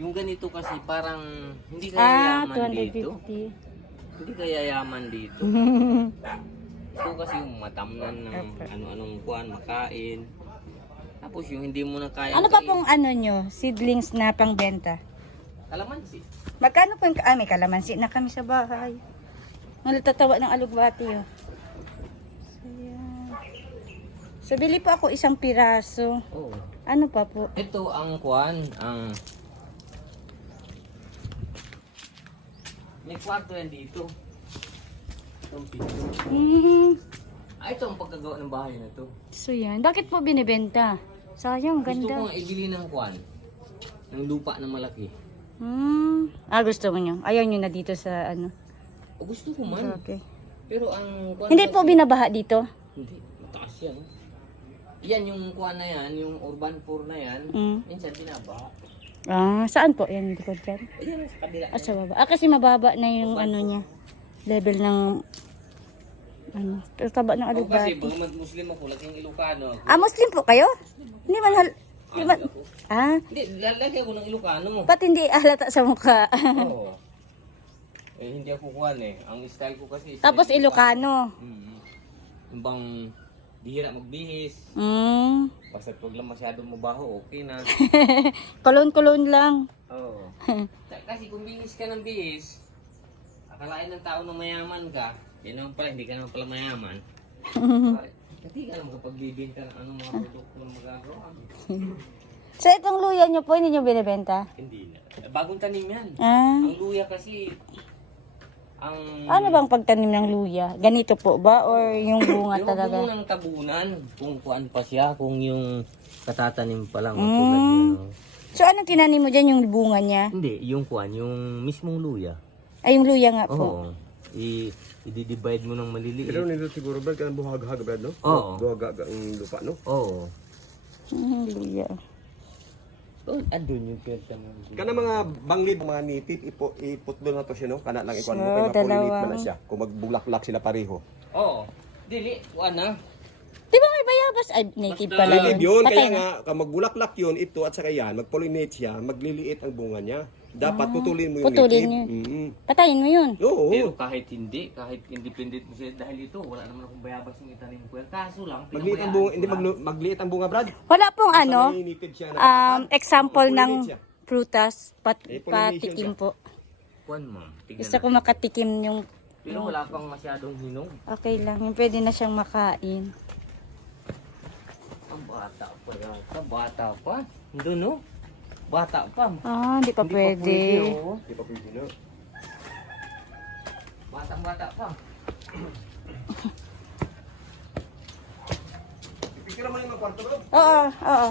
Yung ganito kasi parang hindi kaya yaman dito. 250. Hindi kaya yaman dito. Ito kasi yung matamnan ng ano-anong kuan, makain. Tapos yung hindi mo na kaya. Ano pa pong ano nyo, seedlings na pangbenta? Kalamansi. Magkano po yung, may kalamansi na kami sa bahay. Natatawa ng alugbati oh. So, yan. So, bili po ako isang piraso. Oo. Ano pa po? Ito ang kuan, ang may kwarto yan dito. Itong pinto. Ito ang pagkagawa ng bahay na to. So yan. Bakit po binibenta? Sayang, Gusto ganda. kong ibili ng kuan, ng lupa na malaki. Gusto mo nyo? Ayaw nyo na dito sa ano? O gusto ko man. Okay. Pero ang kuan Hindi kasi- po binabaha dito? Hindi, mataas yan. Oh. Yan yung kuan na yan, yung urban poor na yan. Minsan binabaha. Saan po? Yan, likod dyan. Ayan, sa kabila. Sa baba. Kasi mababa na yung ano niya. Level ng ano, taba ng Ako kasi, alugbati. bagamat Muslim ako, laking Ilocano ako. Muslim po kayo? Hindi man hindi man, Ako. Hindi, lalaki ako ng Ilocano. ba't hindi halata sa mukha? Oo. Hindi ako kuan eh. Ang style ko kasi is Tapos Ilocano. Yung bang bihira magbihis. Basta pag lang masyadong mabaho, okay na. Kulon-kulon lang. Oo. Kasi kung bihis ka ng bihis, akalain ng tao na mayaman ka, yun naman pala, hindi ka naman pala mayaman. Kasi ka naman kapag bibenta ng anong mga produkto na magagawa. So itong luya nyo po, hindi nyo binibenta? Hindi na. Bagong tanim yan. Ah. Ang luya kasi, ang... Ano bang pagtanim ng luya? Ganito po ba? Or yung bunga Yung talaga? bunga ng tabunan, kung kuan pa siya, kung yung katatanim pa lang. Tulad yun, no? So anong tinanim mo dyan yung bunga niya? Hindi, yung kuan, yung mismong luya. Ay yung luya nga po. Oo. I-divide mo ng maliliit. Pero nito siguro Brad, kanang buhag-hag Brad, no? Oo. Buhag-hag ang lupa, no? Oo. Luya. Oh, andun yung pwede mo. Kana mga banglid, mga nitip, iput doon na to siya, no? Kana lang ikuan mo, So, kaya mapulinit dalawa. man na siya. Kung magbulaklak sila pareho. Oo. Dili, kuan na. Di ba may bayabas? Ay, native Basta- pala Native yun. yun, Patay kaya na. nga, kung magbulaklak yun, ito at saka yan, magpollinate siya, magliliit ang bunga niya. Dapat putulin mo yung Putulin native. yun. Mm-hmm. Patayin mo yun. Oo. Pero kahit hindi, kahit independent mo siya, dahil ito, wala naman akong bayabas yung itanim ko. Kaso lang, Magliit ang bunga, hindi magliit ang bunga, Brad. Wala pong ano, Basta may native siya na example ng Pollinate siya. prutas, pollination patikim siya. po. Kuan ma'am, tignan Gusto ko natin. makatikim yung, Pero wala pang masyadong hinog. okay lang, yung pwede na siyang makain. Ang bata pa yata, bata pa. Doon no? Bata pa. Hindi pa pwede. Oo. Hindi pa pwede, no? Bata pa. Pipikira mo na yung mga kwarto, Brad. Oo.